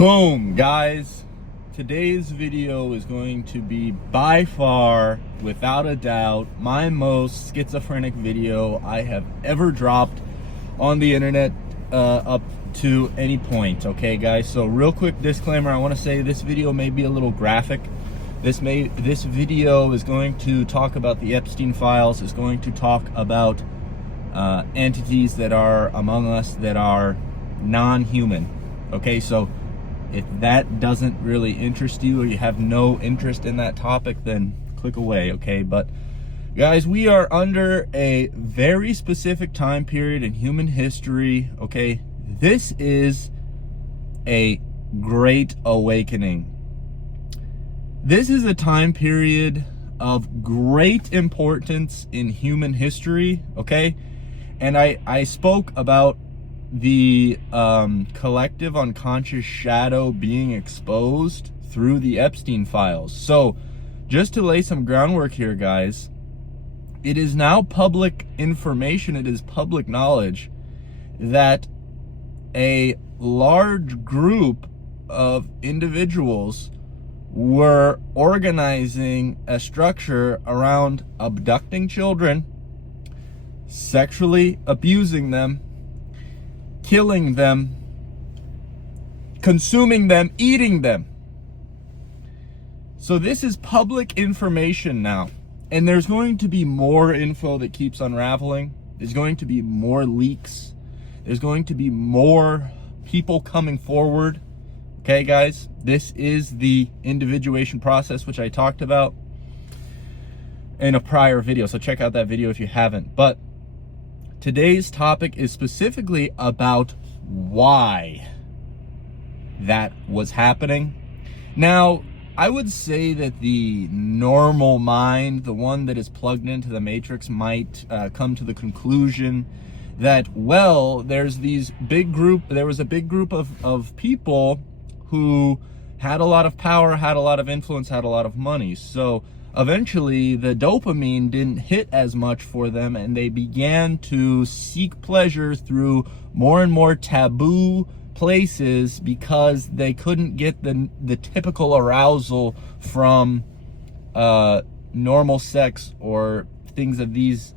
Boom, guys. Today's video is going to be by far, without a doubt, my most schizophrenic video I have ever dropped on the internet up to any point. Okay, guys, so real quick disclaimer, I want to say this video may be a little graphic. This video is going to talk about the Epstein files. It's going to talk about entities that are among us that are non-human. Okay, so if that doesn't really interest you, or you have no interest in that topic, then click away. Okay, but guys, we are under a very specific time period in human history. Okay, this is a great awakening. This is a time period of great importance in human history. Okay, and I spoke about the collective unconscious shadow being exposed through the Epstein files. So just to lay some groundwork here, guys, it is now public information, it is public knowledge that a large group of individuals were organizing a structure around abducting children, sexually abusing them, killing them, consuming them, eating them. So this is public information now, and there's going to be more info that keeps unraveling. There's going to be more leaks. There's going to be more people coming forward. Okay, guys, this is the individuation process, which I talked about in a prior video, so check out that video if you haven't. But today's topic is specifically about why that was happening. Now, I would say that the normal mind, the one that is plugged into the matrix, might come to the conclusion that, well, there was a big group of people who had a lot of power, had a lot of influence, had a lot of money. So eventually the dopamine didn't hit as much for them, and they began to seek pleasure through more and more taboo places because they couldn't get the typical arousal from normal sex or things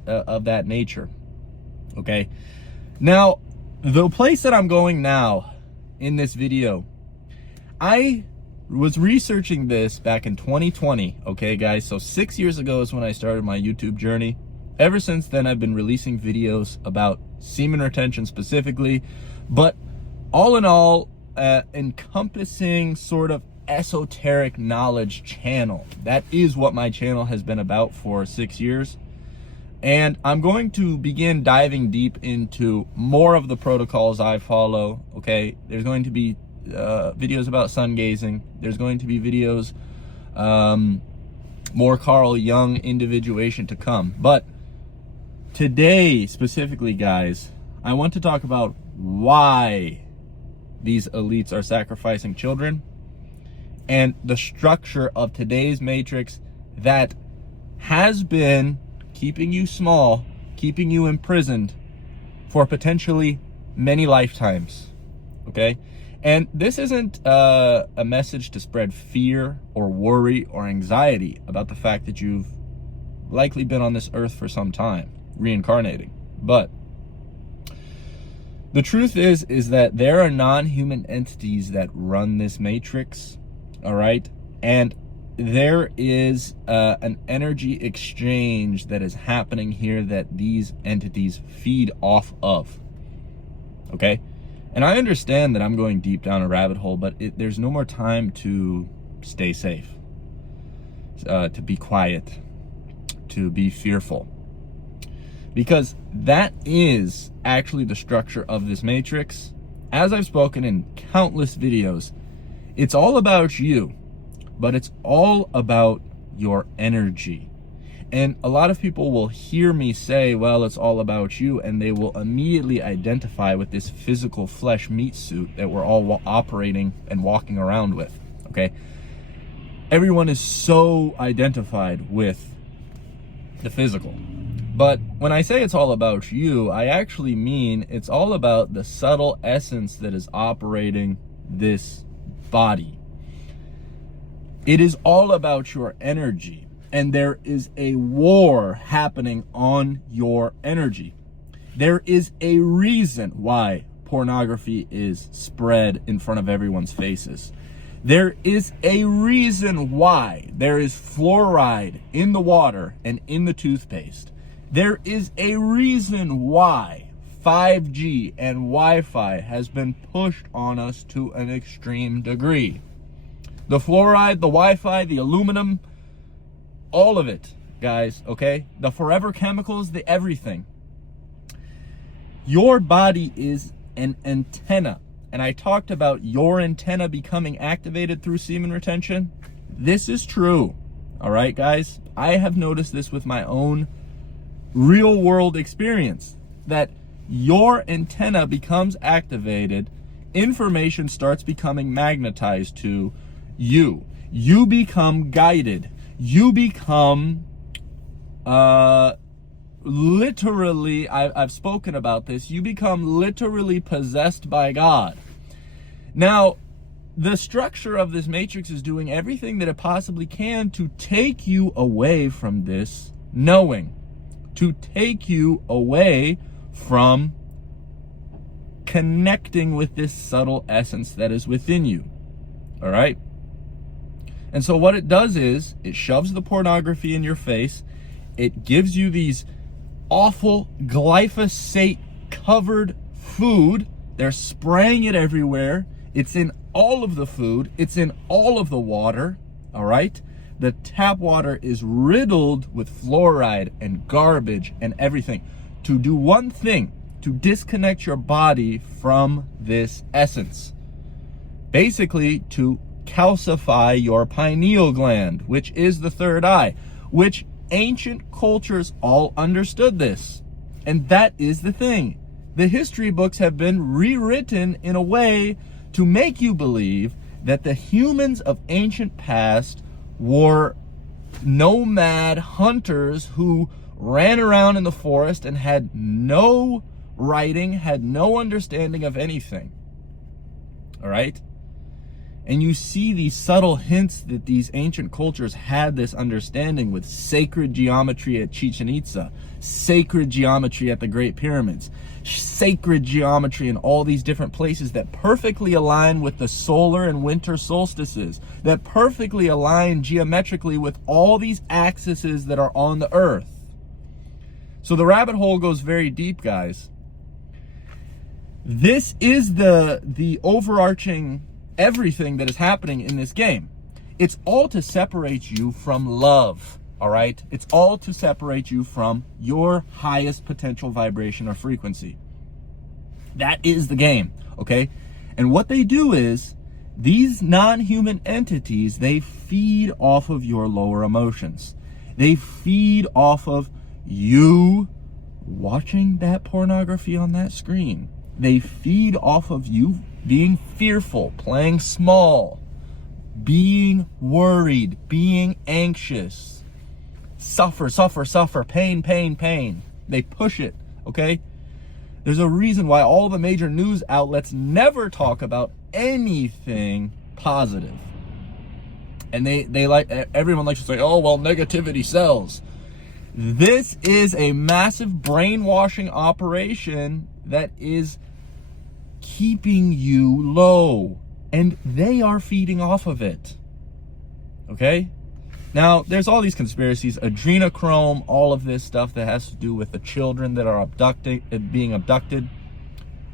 of that nature. Okay, now the place that I'm going now in this video, I was researching this back in 2020. Okay, guys, so 6 years ago is when I started my YouTube journey. Ever since then, I've been releasing videos about semen retention specifically, but all in all, encompassing sort of esoteric knowledge channel. That is what my channel has been about for 6 years. And I'm going to begin diving deep into more of the protocols I follow. Okay, there's going to be videos about sun gazing. There's going to be videos, more Carl Jung individuation to come. But today, specifically, guys, I want to talk about why these elites are sacrificing children and the structure of today's matrix that has been keeping you small, keeping you imprisoned for potentially many lifetimes. Okay? And this isn't a message to spread fear or worry or anxiety about the fact that you've likely been on this earth for some time, reincarnating. But the truth is that there are non-human entities that run this matrix, all right? And there is an energy exchange that is happening here that these entities feed off of, okay? And I understand that I'm going deep down a rabbit hole, but there's no more time to stay safe, to be quiet, to be fearful. Because that is actually the structure of this matrix. As I've spoken in countless videos, it's all about you, but it's all about your energy. And a lot of people will hear me say, well, it's all about you, and they will immediately identify with this physical flesh meat suit that we're all operating and walking around with, okay? Everyone is so identified with the physical. But when I say it's all about you, I actually mean it's all about the subtle essence that is operating this body. It is all about your energy, and there is a war happening on your energy. There is a reason why pornography is spread in front of everyone's faces. There is a reason why there is fluoride in the water and in the toothpaste. There is a reason why 5G and Wi-Fi has been pushed on us to an extreme degree. The fluoride, the Wi-Fi, the aluminum, all of it, guys, okay? The forever chemicals, the everything. Your body is an antenna. And I talked about your antenna becoming activated through semen retention. This is true. All right, guys? I have noticed this with my own real world experience, that your antenna becomes activated, information starts becoming magnetized to you. You become guided. You become literally, I've spoken about this, you become literally possessed by God. Now, the structure of this matrix is doing everything that it possibly can to take you away from this knowing, to take you away from connecting with this subtle essence that is within you. All right? And so what it does is it shoves the pornography in your face. It gives you these awful glyphosate covered food. They're spraying it everywhere. It's in all of the food. It's in all of the water. All right? The tap water is riddled with fluoride and garbage and everything to do one thing, to disconnect your body from this essence. Basically, to calcify your pineal gland, which is the third eye, which ancient cultures all understood this. And that is the thing. The history books have been rewritten in a way to make you believe that the humans of ancient past were nomad hunters who ran around in the forest and had no writing, had no understanding of anything. All right? And you see these subtle hints that these ancient cultures had this understanding with sacred geometry at Chichen Itza, sacred geometry at the Great Pyramids, sacred geometry in all these different places that perfectly align with the solar and winter solstices, that perfectly align geometrically with all these axes that are on the earth. So the rabbit hole goes very deep, guys. This is the overarching everything that is happening in this game. It's all to separate you from love, all right? It's all to separate you from your highest potential vibration or frequency. That is the game, okay? And what they do is, these non-human entities, they feed off of your lower emotions. They feed off of you watching that pornography on that screen. They feed off of you being fearful, playing small, being worried, being anxious, suffer, pain, pain, pain. They push it, okay? There's a reason why all the major news outlets never talk about anything positive. And they like, everyone likes to say, oh, well, negativity sells. This is a massive brainwashing operation that is keeping you low, and they are feeding off of it. Okay? Now, there's all these conspiracies, adrenochrome, all of this stuff that has to do with the children that are being abducted.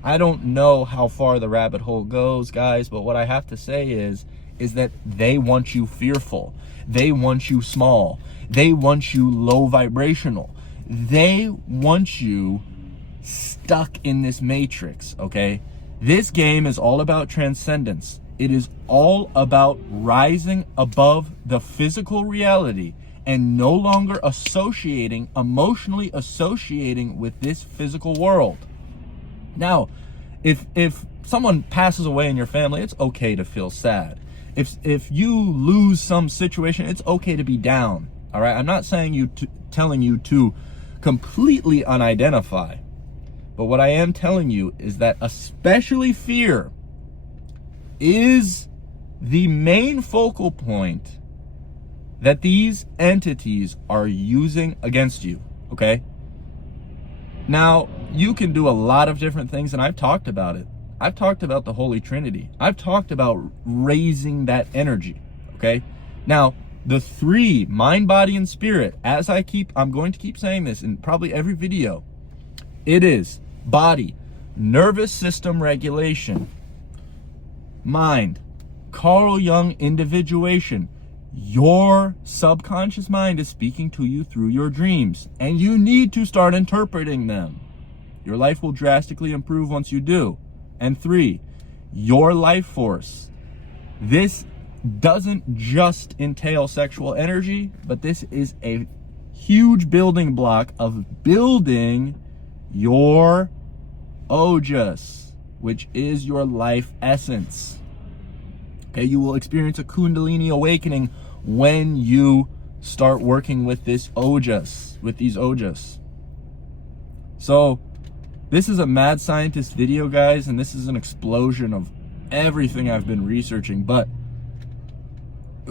I don't know how far the rabbit hole goes, guys, but what I have to say is that they want you fearful. They want you small. They want you low vibrational. They want you stuck in this matrix, okay? This game is all about transcendence. It is all about rising above the physical reality and no longer emotionally associating with this physical world. Now, if someone passes away in your family, it's okay to feel sad. If you lose some situation, it's okay to be down. All right? I'm not saying telling you to completely unidentify. But what I am telling you is that especially fear is the main focal point that these entities are using against you, okay? Now, you can do a lot of different things, and I've talked about it. I've talked about the Holy Trinity. I've talked about raising that energy, okay? Now, the three, mind, body, and spirit, I'm going to keep saying this in probably every video. It is body, nervous system regulation, mind, Carl Jung individuation. Your subconscious mind is speaking to you through your dreams, and you need to start interpreting them. Your life will drastically improve once you do. And 3, your life force. This doesn't just entail sexual energy, but this is a huge building block of building your ojas, which is your life essence. Okay, you will experience a Kundalini awakening when you start working with these ojas. So this is a mad scientist video, guys, and this is an explosion of everything I've been researching. But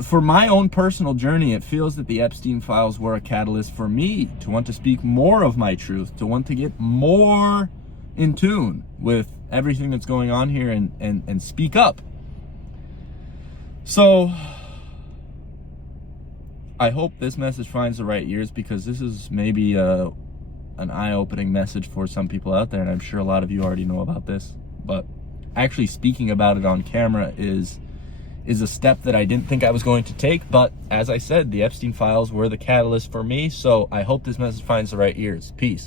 for my own personal journey, it feels that the Epstein files were a catalyst for me to want to speak more of my truth, to want to get more in tune with everything that's going on here and speak up. So I hope this message finds the right ears, because this is maybe an eye-opening message for some people out there, and I'm sure a lot of you already know about this, but actually speaking about it on camera is a step that I didn't think I was going to take. But as I said, the Epstein files were the catalyst for me, so I hope this message finds the right ears. Peace.